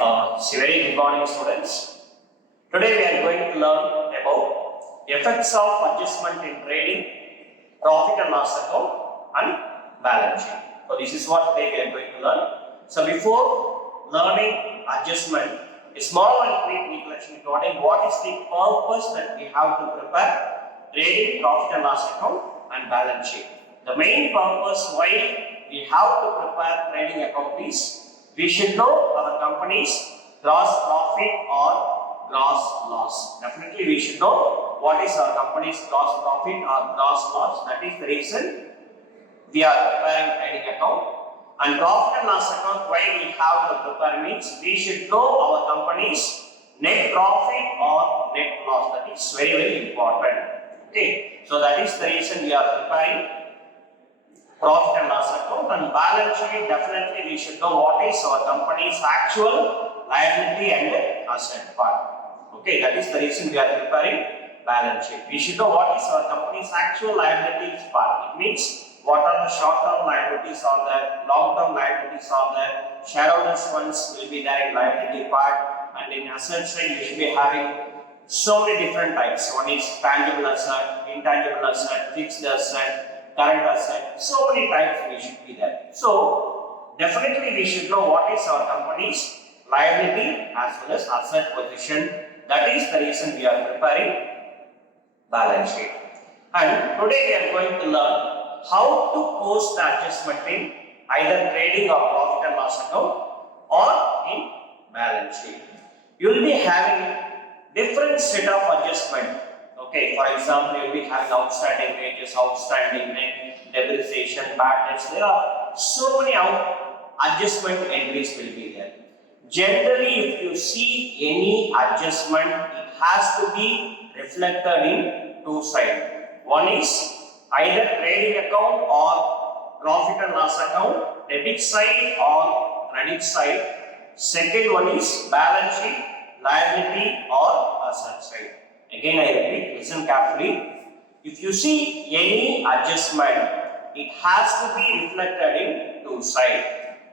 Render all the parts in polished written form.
Very good morning, students. Today we are going to learn about effects of adjustment in trading, profit and loss account, and balance sheet. So this is what today we are going to learn. So before learning adjustment, a small and quick recollection regarding what is the purpose that we have to prepare trading, profit and loss account, and balance sheet. The main purpose why we have to prepare trading account is we should know our company's gross profit or gross loss. Definitely we should know what is our company's gross profit or gross loss. That is the reason we are preparing trading account. And profit and loss account, why we have to prepare means we should know our company's net profit or net loss. That is very important. Okay, so that is the reason we are preparing profit and loss account. And balance sheet, definitely we should know what is our company's actual liability and asset part. Okay, that is the reason we are preparing balance sheet. We should know what is our company's actual liabilities part. It means what are the short-term liabilities or the long-term liabilities or the shareholders funds will be there in liability part, and in asset side we should be having so many different types. One is tangible asset, intangible asset, fixed asset, current asset, so many types we should be there. So definitely we should know what is our company's liability as well as asset position. That is the reason we are preparing balance sheet. And today we are going to learn how to post the adjustment in either trading or profit and loss account or in balance sheet. You will be having different set of adjustment. Okay, for example, you will be having outstanding wages, outstanding rent, depreciation, bad debts. There are so many adjustment entries will be there. Generally, if you see any adjustment, it has to be reflected in two sides. One is either trading account or profit and loss account, debit side or credit side. Second one is balance sheet, liability or asset side. Again I repeat, listen carefully. If you see any adjustment, it has to be reflected in two sides.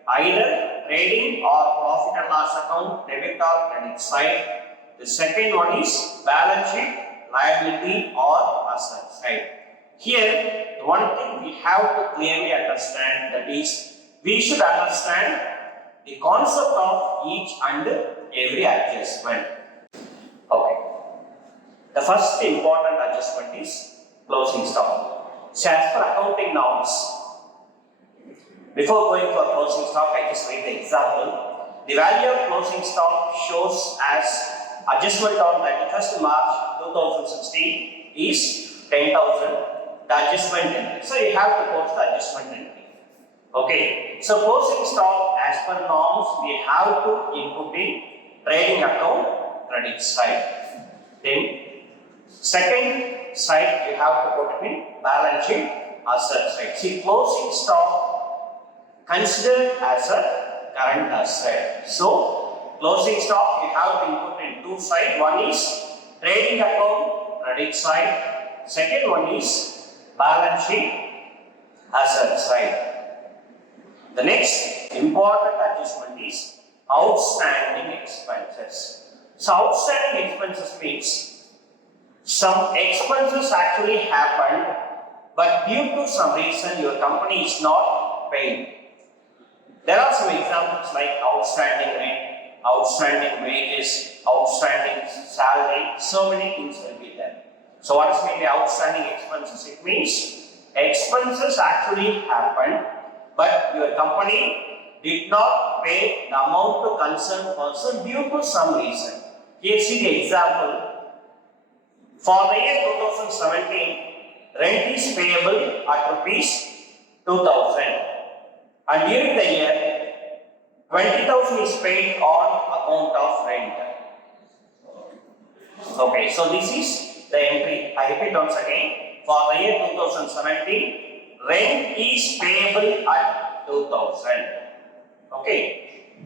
Either trading or profit and loss account, debit or credit side. The second one is balance sheet, liability or asset side. Here, the one thing we have to clearly understand, that is, we should understand the concept of each and every adjustment. Okay. The first important adjustment is closing stock. So, as per accounting norms, before going for closing stock, I just read the example. The value of closing stock shows as adjustment on 31st March 2016 is 10,000. The adjustment entry. So you have to post the adjustment entry. Okay. So closing stock as per norms, we have to input in trading account credit side. Then second side you have to put in balance sheet asset side. See, closing stock considered as a current asset. So closing stock you have to input in two sides. One is trading account credit side. Second one is balance sheet asset side. The next important adjustment is outstanding expenses. So outstanding expenses means some expenses actually happened, but due to some reason your company is not paying. There are some examples like outstanding rent, outstanding wages, outstanding salary, so many things will be there. So what is mean by outstanding expenses? It means expenses actually happened, but your company did not pay the amount to concerned person due to some reason. Here see the example. For the year 2017, rent is payable at rupees 2,000, and during the year 20,000 is paid on account of rent. Okay, so this is the entry. I repeat once again. For the year 2017, rent is payable at 2,000. Okay.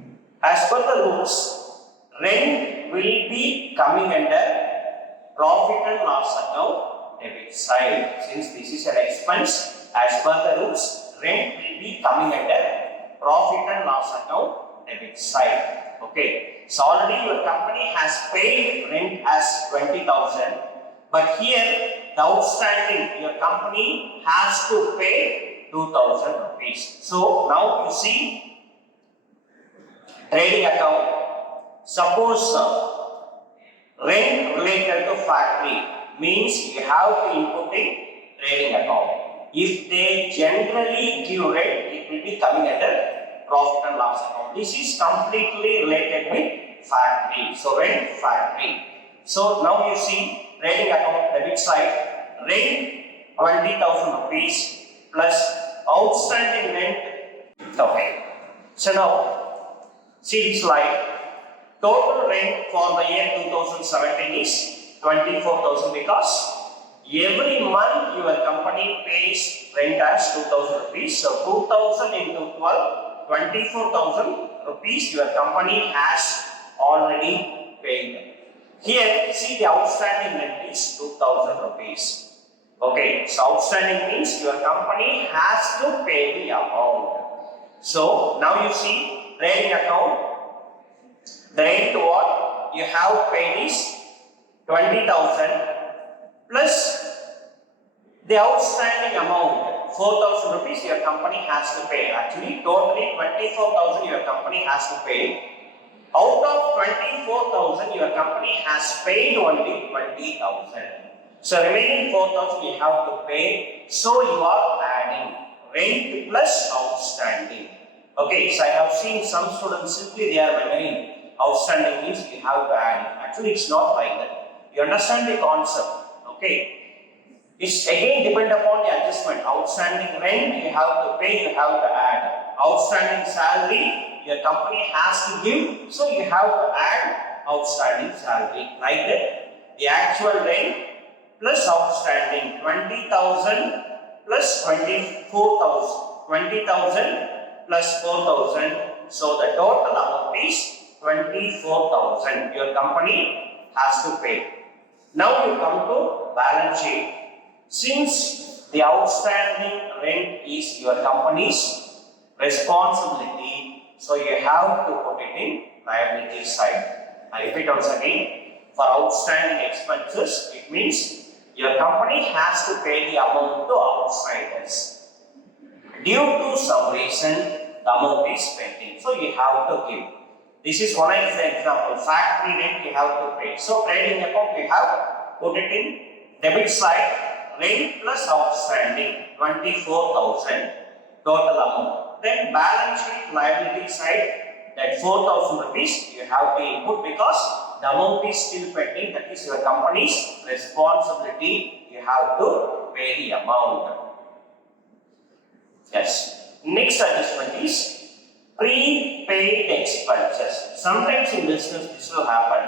As per the rules, rent will be coming under profit and loss account debit side. Since this is an expense, as per the rules, rent will be coming under profit and loss account debit side. Okay, so already your company has paid rent as 20,000, but here the outstanding your company has to pay 2,000 rupees. So now you see trading account. Suppose rent related to factory means you have to input in trading account. If they generally give rent, it will be coming under profit and loss account. This is completely related with factory. So rent factory. So now you see trading account debit side, rent 20,000 rupees plus outstanding rent. Okay. So now see this slide. Total rent for the year 2017 is 24,000 because every month your company pays rent as 2,000 rupees. So 2,000 into 12, 24,000 rupees your company has already paid. Here see the outstanding rent is 2,000 rupees. Okay, so outstanding means your company has to pay the amount. So now you see trading account. The rent what you have paid is 20,000 plus the outstanding amount 4,000 rupees your company has to pay. Actually, totally 24,000 your company has to pay. Out of 24,000 your company has paid only 20,000. So remaining 4,000 you have to pay. So you are adding rent plus outstanding. Okay, so I have seen some students simply they are remembering outstanding means you have to add it. Actually, it's not like that. You understand the concept. Okay. It's again depend upon the adjustment. Outstanding rent you have to pay, you have to add. Outstanding salary your company has to give, so you have to add outstanding salary. Like that, the actual rent plus outstanding 20,000 plus 24,000. 20,000 plus 4,000. So the total amount is 24,000 your company has to pay. Now you come to balance sheet. Since the outstanding rent is your company's responsibility, so you have to put it in liability side. I repeat once again, for outstanding expenses, it means your company has to pay the amount to outsiders. Due to some reason, the amount is pending, so you have to give. This is one example. Factory rent you have to pay. So trading account you have put it in debit side, rent plus outstanding 24,000 total amount. Then balance sheet liability side, that 4,000 rupees you have to input because the amount is still pending. That is your company's responsibility. You have to pay the amount. Yes. Next adjustment is prepaid expenses. Sometimes in business this will happen.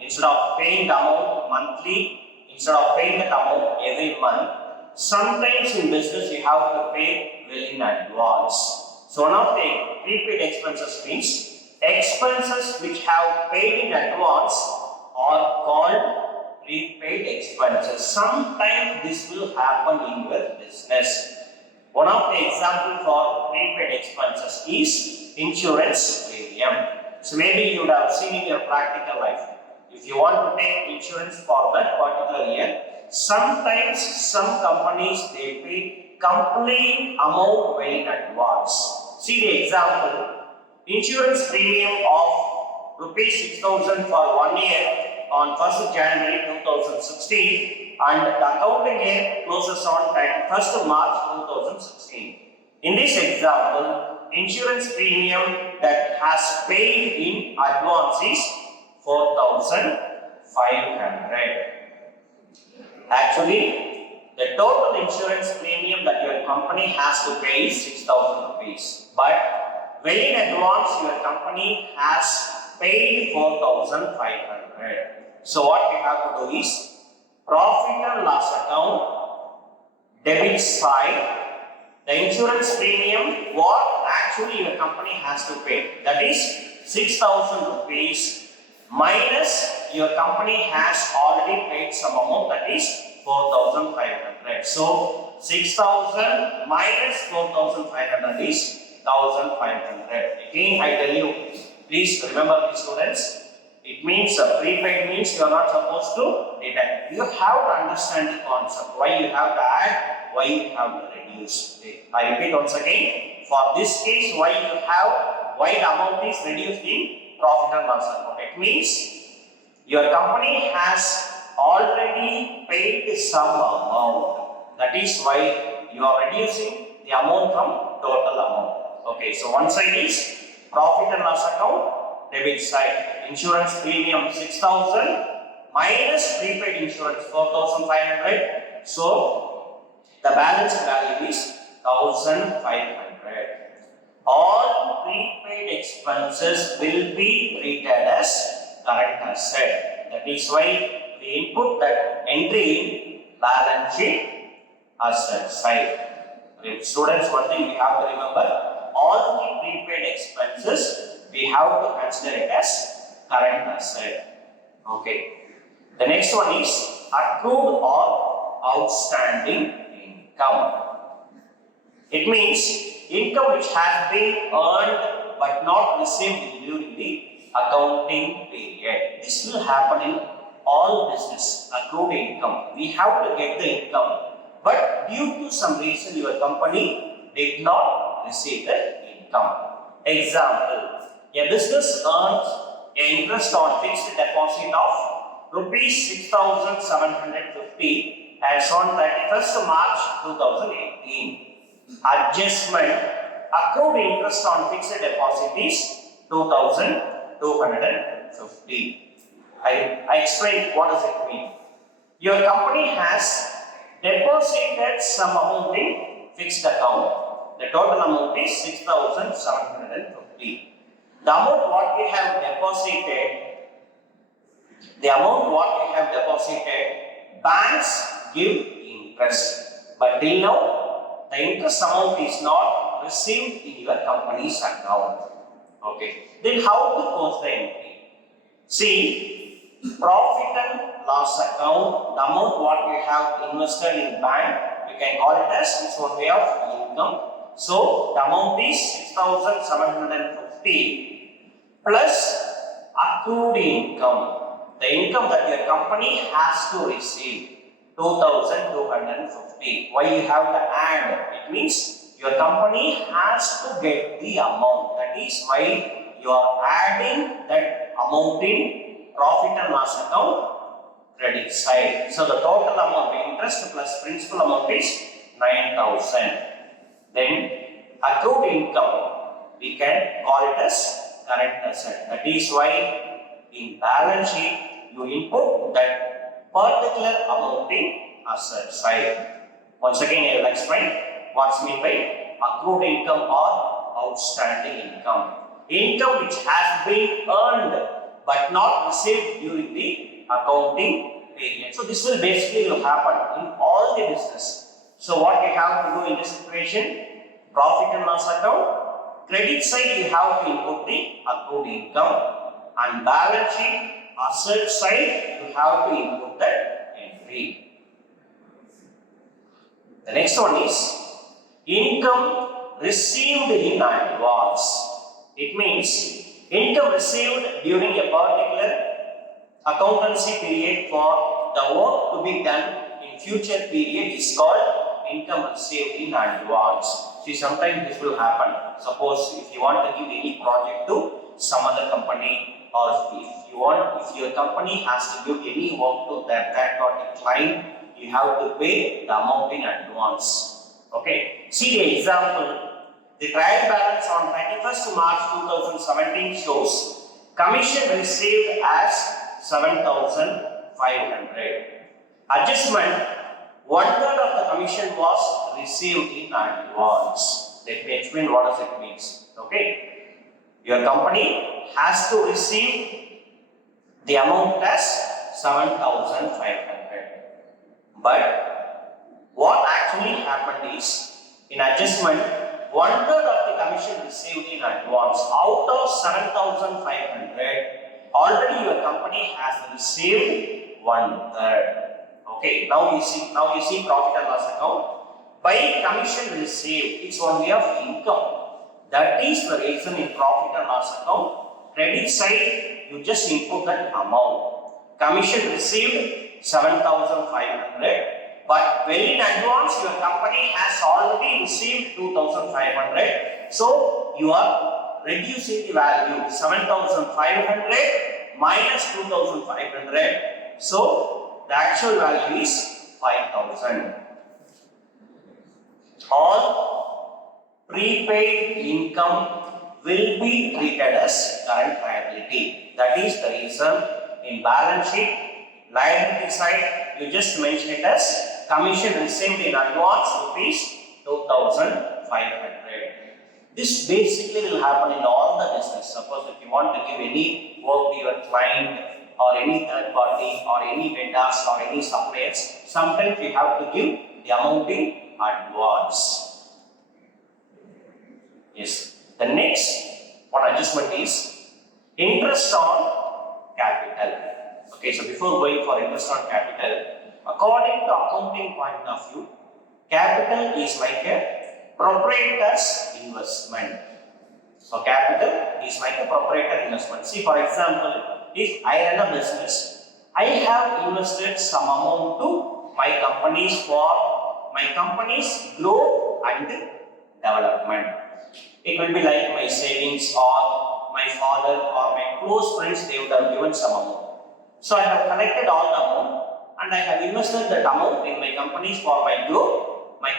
Instead of paying the amount monthly, instead of paying the amount every month, sometimes in business you have to pay well in advance. So one of the prepaid expenses means expenses which have paid in advance are called prepaid expenses. Sometimes this will happen in your business. One of the examples for prepaid expenses is insurance premium. So maybe you would have seen in your practical life. If you want to take insurance for that particular year, sometimes some companies they pay complete amount well in advance. See the example. Insurance premium of rupees 6,000 for 1 year on 1st January 2016 and the accounting year closes on 31st March 2016. In this example, insurance premium that has paid in advance is 4,500. Actually, the total insurance premium that your company has to pay is 6,000 rupees. But well in advance, your company has paid 4,500. So what you have to do is profit and loss account, debit side, the insurance premium, what actually your company has to pay. That is 6,000 rupees minus your company has already paid some amount, that is 4,500. So 6,000 minus 4,500 is 1,500. Again I tell you, Please remember these students. It means prepaid means you are not supposed to deduct. You have to understand the concept. Why you have to add, why you have to reduce. Okay. I repeat once again. For this case, why the amount is reduced in profit and loss account. It means your company has already paid some amount. That is why you are reducing the amount from total amount. Okay, so one side is profit and loss account, debit side. Insurance premium 6,000 minus prepaid insurance 4,500. So the balance value is 1,500. All prepaid expenses will be treated as current asset. That is why we input that entry in balance sheet asset side. Students, one thing we have to remember, all the prepaid expenses we have to consider it as current asset. Okay. The next one is accrued or outstanding income. It means income which has been earned but not received during the accounting period. This will happen in all business, accrued income. We have to get the income, but due to some reason your company did not receive the income. Example, a business earns interest on fixed deposit of rupees 6,750 as on 31st March 2018. Adjustment, accrued interest on fixed deposit is 2,250. I explain what does it mean. Your company has deposited some amount in fixed account. The total amount is 6,750. The amount what we have deposited, banks give interest. But till now, the interest amount is not received in your company's account. Okay. Then how to close the entry? See, profit and loss account, the amount what we have invested in bank, we can call it as this one way of income. So the amount is 6,750 plus accrued income. The income that your company has to receive, 2,250. Why you have to add? It means your company has to get the amount. That is why you are adding that amount in profit and loss account credit side. So the total amount, the interest plus principal amount is 9,000. Then accrued income, we can call it as current asset. That is why in balance sheet you input that particular amount in asset side. Once again, I will explain what's meant by accrued income or outstanding income. Income which has been earned but not received during the accounting period. So this will basically happen in all the business. So what we have to do in this situation? Profit and loss account. Credit side you have to input the accrued income, and balance sheet asset side you have to input that entry. The next one is income received in advance. It means income received during a particular accountancy period for the work to be done in future period is called income received in advance. See, sometimes this will happen. Suppose if you want to give any project to some other company, or if your company has to give any work to that third-party client, you have to pay the amount in advance. Okay. See the example. The trial balance on 31st March 2017 shows commission received as 7,500. Adjustment, 1/3 of the commission was received in advance. Let me explain what does it means. Okay. Your company has to receive the amount as 7,500. But what actually happened is, in adjustment, 1/3 of the commission received in advance. Out of 7,500, already your company has received 1/3. Okay, now you see profit and loss account. By commission received, it's only of income. That is the reason in profit and loss account, credit side, you just input that amount. Commission received 7,500, but well in advance your company has already received 2,500. So you are reducing the value 7,500 minus 2,500. So the actual value is 5,000. All prepaid income will be treated as current liability. That is the reason in balance sheet, liability side, you just mention it as commission received in advance rupees 2,500. This basically will happen in all the business. Suppose if you want to give any work to your client or any third party or any vendors or any suppliers, sometimes you have to give the amount in advance. Yes. The next one adjustment is interest on capital. Okay, so before going for interest on capital, according to accounting point of view, capital is like a proprietor's investment. So capital is like a proprietor investment. See, for example, if I run a business, I have invested some amount to my companies for my company's growth and development. It will be like my savings or my father or my close friends, they would have given some amount. So I have collected all the amount and I have invested that amount in my companies for my growth, and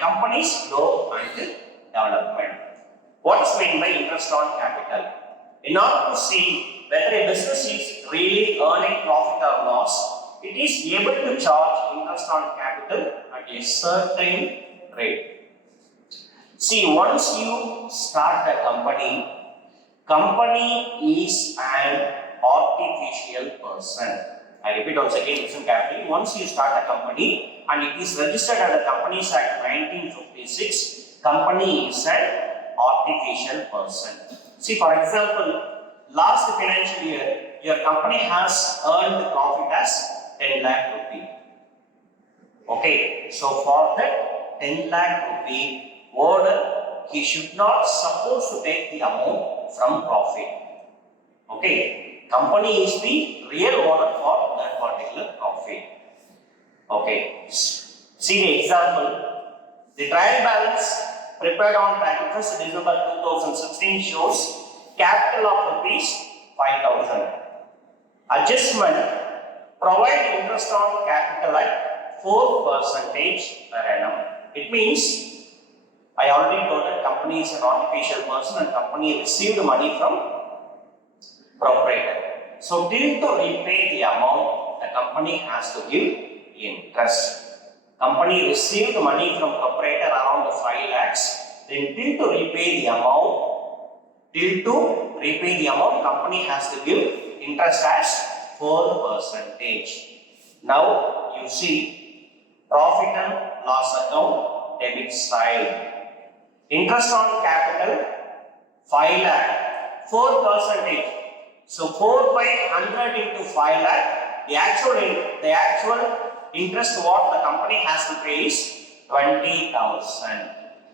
development. What is meant by interest on capital? In order to see whether a business is really earning profit or loss, it is able to charge interest on capital at a certain rate. See, once you start a company is an artificial person. I repeat once again, listen carefully. Once you start a company and it is registered under Companies Act 1956, company is an artificial person. See, for example, last financial year, your company has earned the profit as 10 lakh rupee. Okay, so for that 10 lakh rupee, owner, he should not supposed to take the amount from profit. Okay, company is the real owner for that particular profit. Okay, see the example. The trial balance prepared on 31st December 2016 shows capital of rupees 5,000. Adjustment, provide interest on capital at 4% per annum. It means I already told that company is an artificial person and company received money from proprietor. So till to repay the amount, the company has to give interest. Company received money from proprietor around 5 lakhs. Then till to repay the amount, company has to give interest as 4%. Now you see profit and loss account, debit side. Interest on capital 5 lakh, 4%. So 4 by 100 into 5 lakh, the actual interest what the company has to pay is 20,000.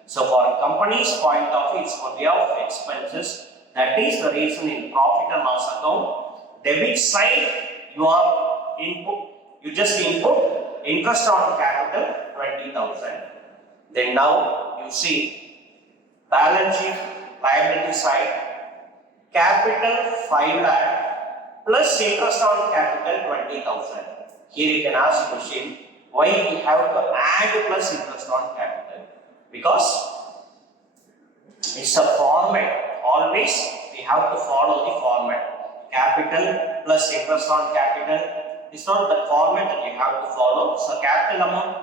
So for company's point of view, it's for the of expenses. That is the reason in profit and loss account, debit side you just input interest on capital 20,000. Then now you see balance sheet, liability side, capital 5 lakh plus interest on capital 20,000. Here you can ask the question, why we have to add plus interest on capital? Because it's a format. Always we have to follow the format. Capital plus interest on capital. It's not the format that you have to follow. So capital amount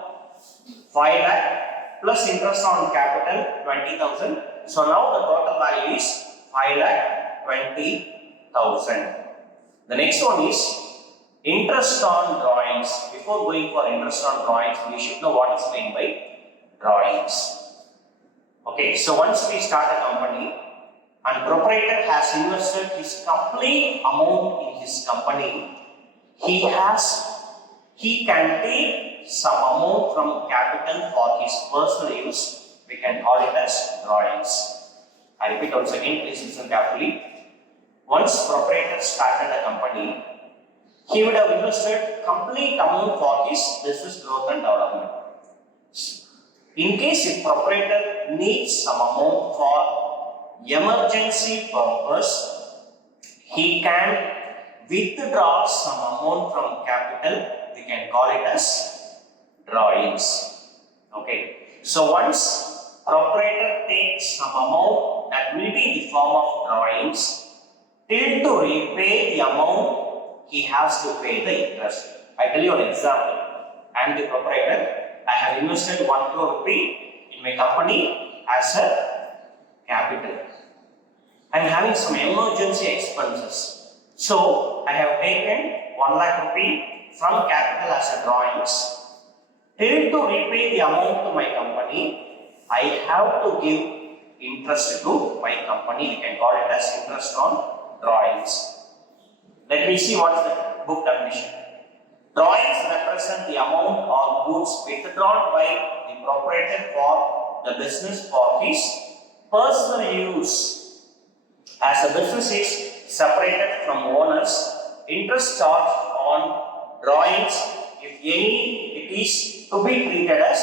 5 lakh plus interest on capital 20,000. So now the total value is 5,20,000. The next one is interest on drawings. Before going for interest on drawings, we should know what is meant by drawings. Okay, so once we start a company and proprietor has invested his complete amount in his company, he can take some amount from capital for his personal use. We can call it as drawings. I repeat once again, please listen carefully. Once proprietor started a company, he would have invested complete amount for his business growth and development. In case if proprietor needs some amount for emergency purpose, he can withdraw some amount from capital. We can call it as drawings. Okay. So once proprietor takes some amount that will be in the form of drawings, till to repay the amount, he has to pay the interest. I tell you an example. I am the proprietor. I have invested 1 crore rupee in my company as a capital. I am having some emergency expenses. So I have taken 1 lakh rupee from capital as a drawings. Till to repay the amount to my company, I have to give interest to my company. We can call it as interest on drawings. Let me see what is the book definition. Drawings represent the amount or goods withdrawn by the proprietor for the business for his personal use. As a business is separated from owners, interest charged on drawings, if any, it is to be treated as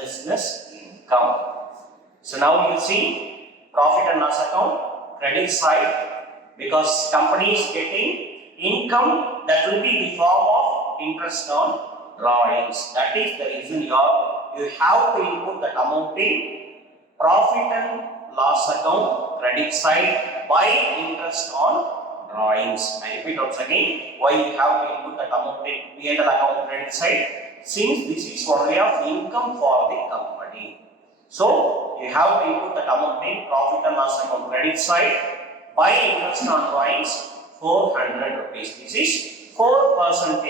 business income. So now you see profit and loss account, credit side, because company is getting income that will be in the form of interest on drawings. That is the reason you have to input that amount in profit and loss account, credit side by interest on drawings. I repeat once again, why you have to input that amount in P&L account, credit side, since this is one way of income for the company. So you have to input that amount in profit and loss account, credit side by interest on drawings 400 rupees. This is 4%.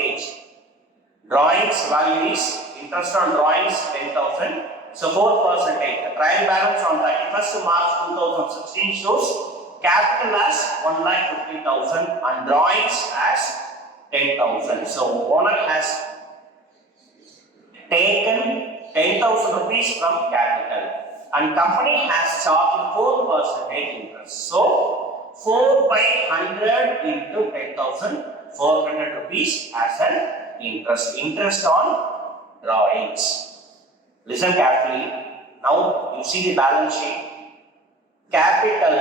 Drawings value is interest on drawings 10,000. So 4%. The trial balance on 31st March 2016 shows capital as 1,50,000 and drawings as 10,000. So owner has taken 10,000 rupees from capital and company has charged 4% interest. So 4 by 100 into 10,000, 400 rupees as an interest on drawings. Listen carefully. Now you see the balance sheet. Capital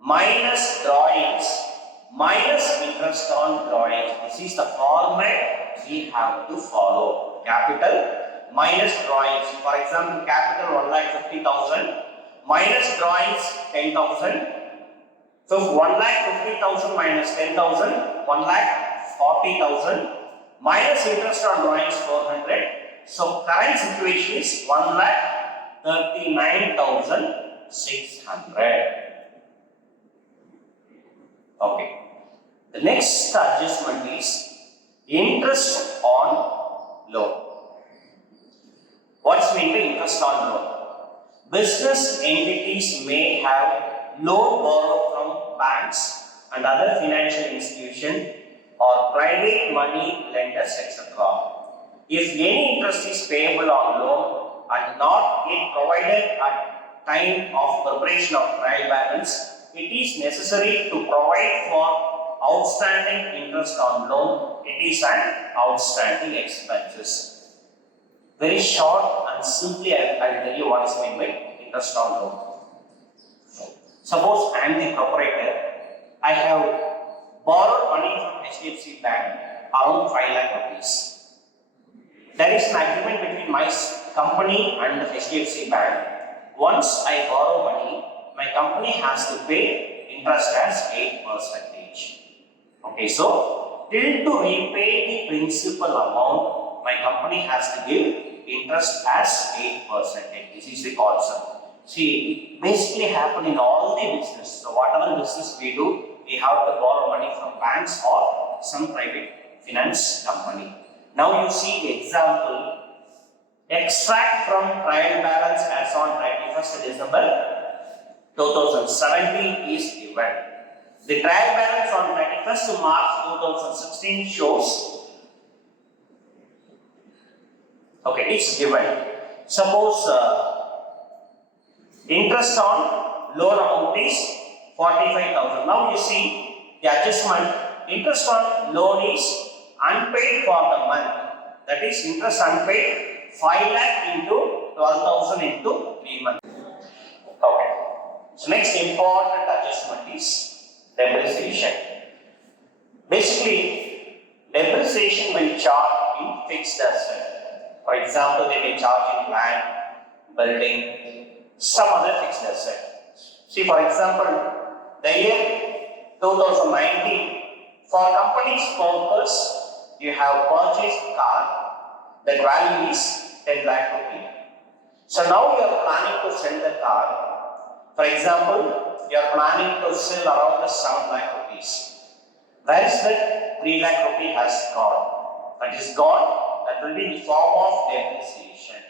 minus drawings minus interest on drawings. This is the format we have to follow. Capital minus drawings. For example, capital 1,50,000 minus drawings 10,000. So 1,50,000 minus 10,000, 1,40,000 minus interest on drawings 400. So current situation is 1,39,600. Okay. The next adjustment is interest on loan. What's meant by interest on loan? Business entities may have loan borrowed from banks and other financial institutions or private money lenders, etc. If any interest is payable on loan and not yet provided at time of preparation of trial balance, it is necessary to provide for outstanding interest on loan. It is an outstanding expenses. Very short and simply, I will tell you what is meant by interest on loan. Suppose I am the proprietor. I have borrowed money from HDFC Bank around 5 lakh rupees. There is an agreement between my company and the HDFC Bank. Once I borrow money, my company has to pay interest as 8%. Okay, so till to repay the principal amount, my company has to give interest as 8%. This is the concept. See, it basically happen in all the business. So whatever business we do, we have to borrow money from banks or some private finance company. Now you see the example. Extract from trial balance as on 31st December 2017 is given. The trial balance on 31st March 2016 shows, okay, it's given. Suppose interest on loan amount is 45,000. Now you see the adjustment. Interest on loan is unpaid for the month. That is interest unpaid 5 lakh into 12,000 into 3 months. Okay. So next important adjustment is depreciation. Basically, depreciation will charge in fixed asset. For example, they may charge in land, building, some other fixed asset. See, for example, the year 2019, for company's purpose, you have purchased car, the value is 10 lakh rupees. So now you are planning to sell the car. For example, you are planning to sell around the 7 lakh rupees. Where is that 3 lakh rupee has gone? That is gone, that will be in the form of depreciation.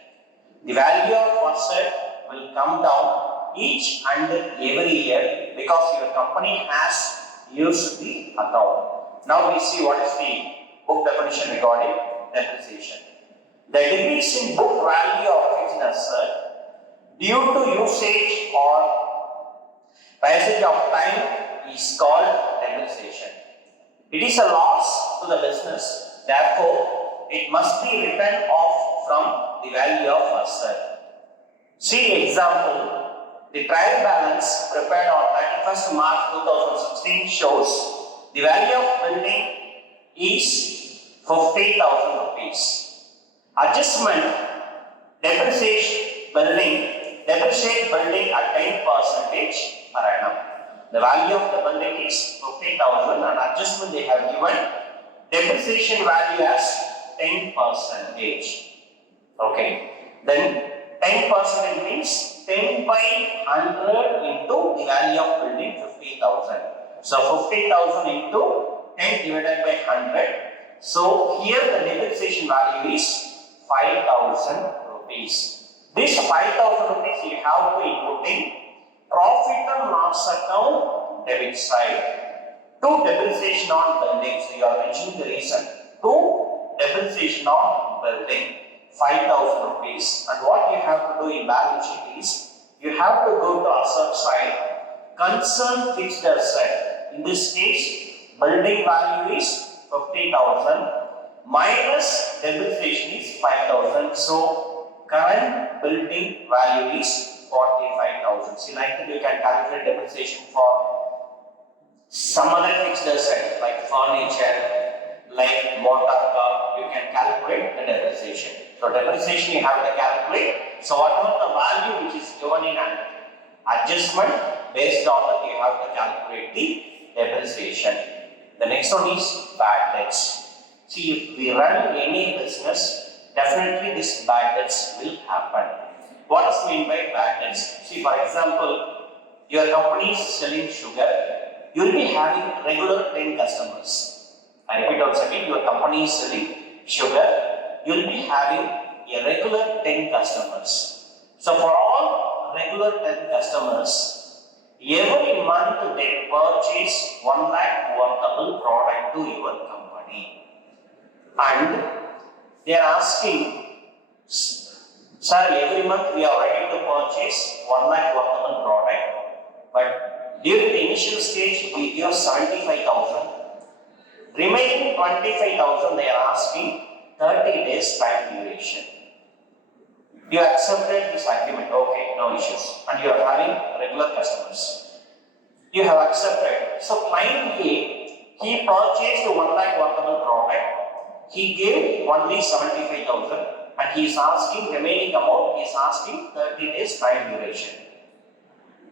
The value of asset will come down each and every year because your company has used the account. Now we see what is the book definition regarding depreciation. The decrease in book value of fixed asset due to usage or passage of time is called depreciation. It is a loss to the business, therefore it must be written off from the value of asset. See the example. The trial balance prepared on 31st March 2016 shows the value of building is 50,000 rupees. Adjustment, depreciate building at 10% per annum. The value of the building is 50,000 and adjustment they have given depreciation value as 10%. Okay. Then 10% means 10 by 100 into the value of building 50,000. So 50,000 into 10 divided by 100. So here the depreciation value is 5,000 rupees. This 5,000 rupees you have to input in profit and loss account debit side to depreciation on building. So you are mentioning the reason to depreciation on building. 5,000 rupees, and what you have to do in balance sheet is you have to go to asset side, concern fixed asset. In this case, building value is 50,000 minus depreciation is 5,000. So current building value is 45,000. See, like that you can calculate depreciation for some other fixed asset like furniture, like motor car. You can calculate the depreciation. So depreciation you have to calculate. So whatever the value which is given in an adjustment, based on that you have to calculate the depreciation. The next one is bad debts. See, if we run any business, definitely this bad debts will happen. What does mean by bad debts? See, for example, your company is selling sugar. You will be having regular 10 customers. I repeat once again, your company is selling sugar. You will be having a regular 10 customers. So for all regular 10 customers, every month they purchase 1 lakh worthable product to your company. And they are asking, sir, every month we are ready to purchase 1 lakh worthable product, but during the initial stage we give 75,000. Remaining 25,000 they are asking 30 days time duration. You accepted this agreement, okay, no issues, and you are having regular customers. You have accepted. So client A, he purchased 1 lakh worthable product. He gave only 75,000 and he is asking remaining amount, he is asking 30 days time duration.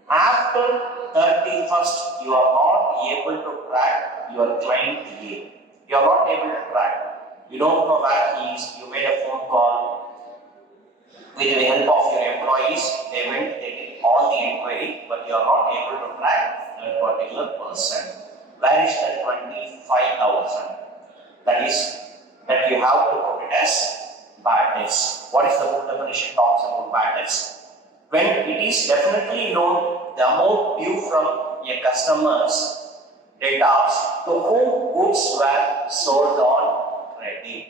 After 31st, you are not able to track your client A. You are not able to track. You don't know where he is. You made a phone call with the help of your employees. They went, they did all the inquiry, but you are not able to track that particular person. Where is that 25,000? That you have to put it as bad debts. What is the book definition talks about bad debts? When it is definitely known the amount due from a customer's debtors to whom goods were sold on credit.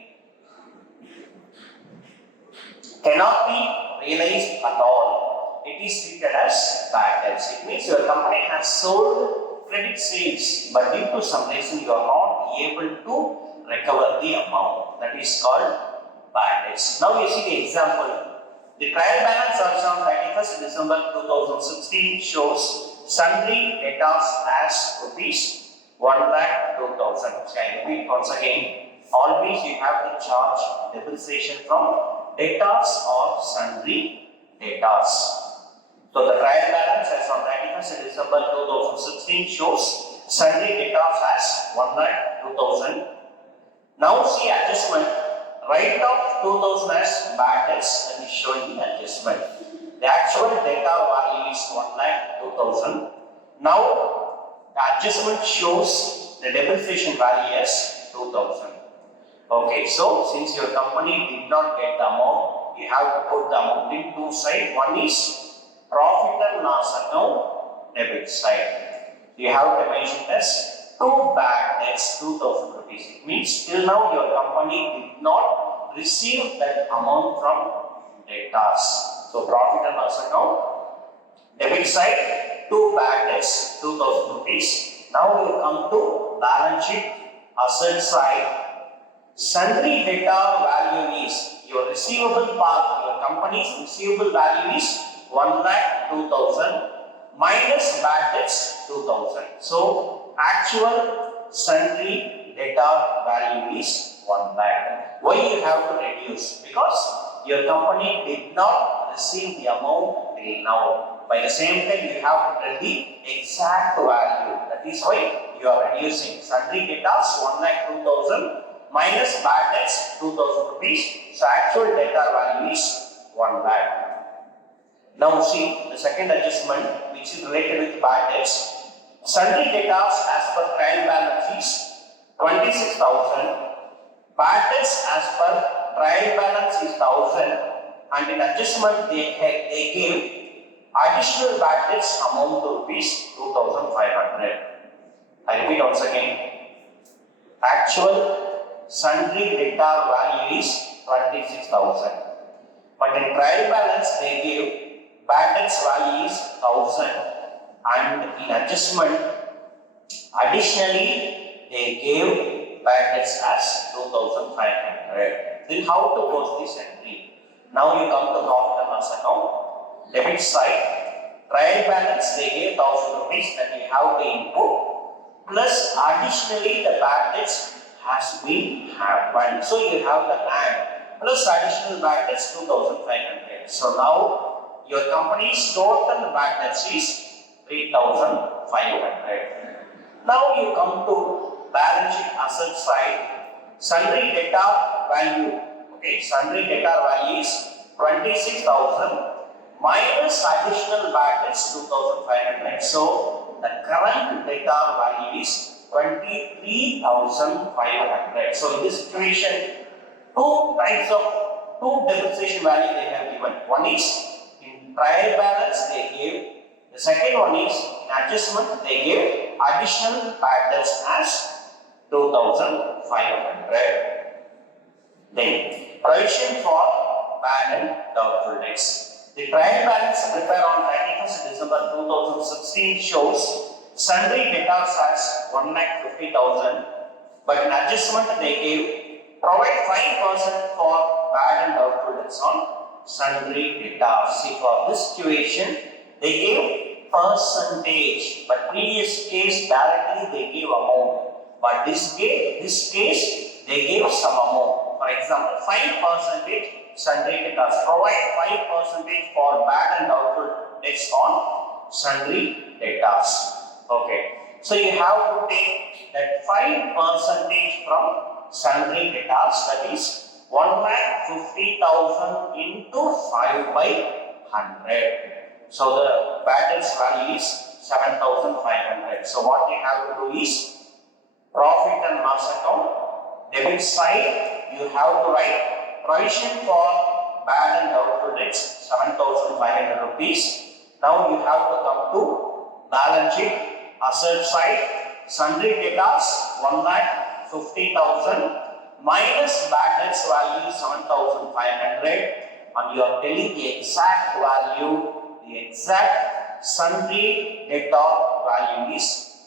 Cannot be realized at all it is treated as bad debts. It means your company has sold credit sales, but due to some reason you are not able to recover the amount. That is called bad debts. Now you see the example. The trial balance as on 31st December 2016 shows sundry debtors as rupees 1,02,000. So I repeat once again. Always you have to charge depreciation from debtors or sundry debtors. So the trial balance as on 31st December 2016 shows sundry debtors as 1,02,000. Now see adjustment. Write off 2,000 as bad debts and is shown the adjustment. The actual debtor value is 1,02,000. Now the adjustment shows the depreciation value as 2,000. Okay, so since your company did not get the amount, you have to put the amount in two sides. One is profit and loss account, debit side. You have to mention as two bad debts, 2,000 rupees. It means till now your company did not receive that amount from debtors. So profit and loss account, debit side, two bad debts, 2,000 rupees. Now you come to balance sheet, asset side. Sundry debtor value is your receivable part, your company's receivable value is 1,02,000 minus bad debts 2,000. So actual sundry debtor value is 1 lakh. Why you have to reduce? Because your company did not receive the amount till now. By the same time, you have to tell the exact value. That is why you are reducing. Sundry debtors 1,02,000 minus bad debts 2,000 rupees. So actual debtor value is 1 lakh. Now see the second adjustment which is related with bad debts. Sundry debtors as per trial balance is 26,000. Bad debts as per trial balance is 1,000, and in adjustment they gave additional bad debts amount to rupees 2,500. I repeat once again. Actual sundry debtor value is 26,000, but in trial balance they gave bad debts value is 1,000, and in adjustment additionally they gave bad debts as 2,500. Then how to post this entry? Now you come to profit and loss account. Debit side, trial balance they gave 1,000 rupees that you have to input, plus additionally the bad debts has been happened. So you have to add plus additional bad debts 2,500. So now your company's total bad debts is 3,500. Now you come to balance sheet asset side. Sundry debtor value. Okay, sundry debtor value is 26,000 minus additional bad debts 2,500. So the current debtor value is 23,500. So in this situation, two depreciation value they have given. One is in trial balance they gave. The second one is in adjustment they gave additional bad debts as 2,500. Then provision for bad and doubtful debts. The trial balance prepared on 31st December 2016 shows sundry debtors as 1,50,000, but in adjustment they gave provide 5% for bad and doubtful debts on sundry debtors. See, for this situation they gave percentage, but previous case directly they gave amount, but this case they gave some amount. For example, 5% sundry debtors. Provide 5% for bad and doubtful debts on sundry debtors. Okay, so you have to take that 5% from sundry debtors, that is 1,50,000 into 5 by 100. So the bad debts value is 7,500. So what you have to do is profit and loss account, debit side you have to write provision for bad and doubtful debts 7,500 rupees. Now you have to come to balance sheet asset side. Sundry debtors 1,50,000 minus bad debts value 7,500, and you are telling the exact value the exact sundry debtor value is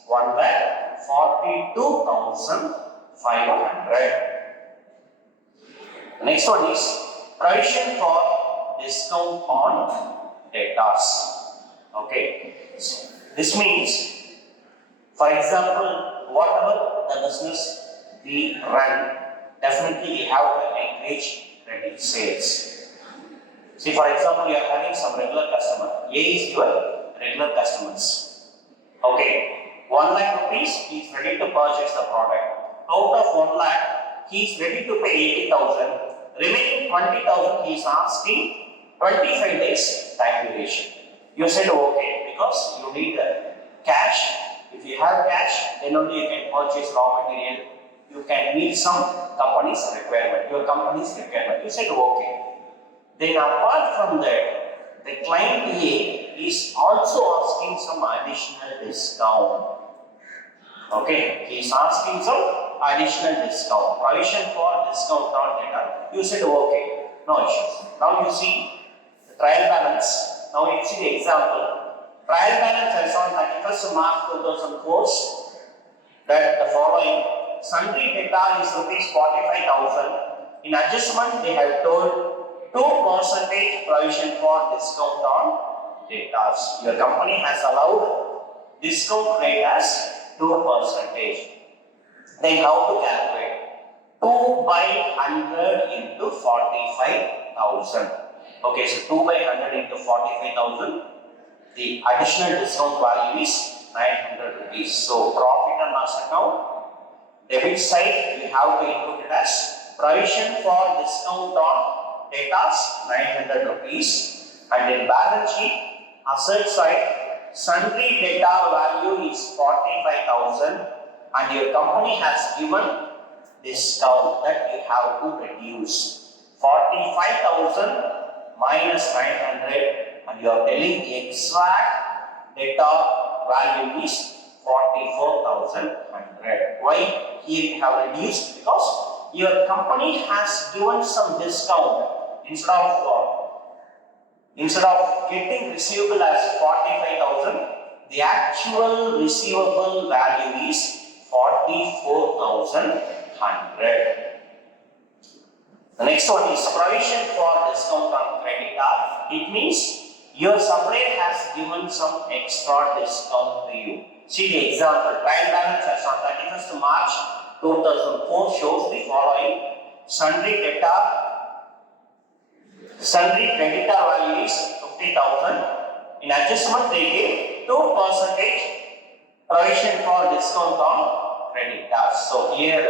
1,42,500. The next one is provision for discount on debtors. Okay, so this means, for example, whatever the business we run, definitely we have to encourage credit sales. See, for example, you are having some regular customer. A is your regular customers. Okay, 1 lakh rupees, he is ready to purchase the product. Out of 1 lakh, he is ready to pay 80,000. Remaining 20,000, he is asking 25 days time duration. You said okay, because you need cash. If you have cash, then only you can purchase raw material. You can meet some company's requirement, your company's requirement. You said okay. Then apart from that, the client A is also asking some additional discount. Okay, he is asking some additional discount. Provision for discount on data. You said okay, no issues. Now you see the trial balance. Now you see the example. Trial balance as on 31st March 2004 that the following sundry data is rupees 45,000. In adjustment, they have told 2% provision for discount on data. Your company has allowed discount rate as 2%. Then how to calculate? 2 by 100 into 45,000. Okay, so 2 by 100 into 45,000. The additional discount value is 900 rupees. So profit and loss account, debit side, we have to input it as provision for discount on data 900 rupees. And in balance sheet, asset side, sundry data value is 45,000 and your company has given discount that you have to reduce. 45,000 minus 900 and you are telling the exact data value is 44,100. Why here you have reduced? Because your company has given some discount. Instead of getting receivable as 45,000, the actual receivable value is 44,100. The next one is provision for discount on credit card. It means your supplier has given some extra discount to you. See the example, trial balance as on 31st March 2004 shows the following. Sundry creditor value is 50,000. In adjustment, they gave 2% provision for discount on credit cards. So here,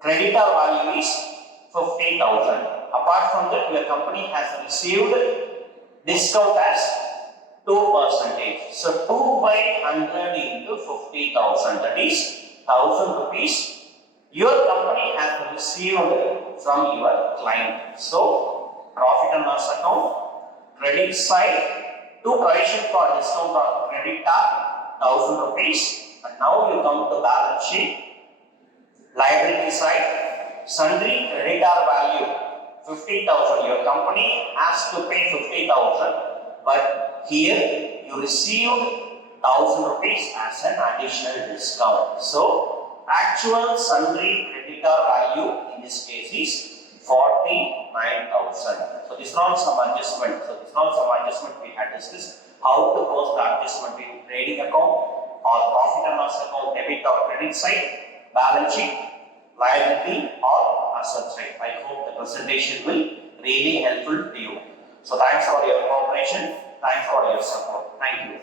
creditor value is 50,000. Apart from that, your company has received discount as 2%. So 2 by 100 into 50,000, that is 1,000 rupees. Your company has received from your client. So profit and loss account, credit side, 2 provision for discount on credit card, 1,000 rupees. And now you come to balance sheet, liability side, sundry creditor value 50,000. Your company has to pay 50,000, but here you received 1,000 rupees as an additional discount. So actual sundry creditor value in this case is 49,000. So this is not some adjustment. We had discussed how to post the adjustment in trading account or profit and loss account, debit or credit side, balance sheet, liability or asset side. I hope the presentation will really helpful to you. So thanks for your cooperation. Thanks for your support. Thank you.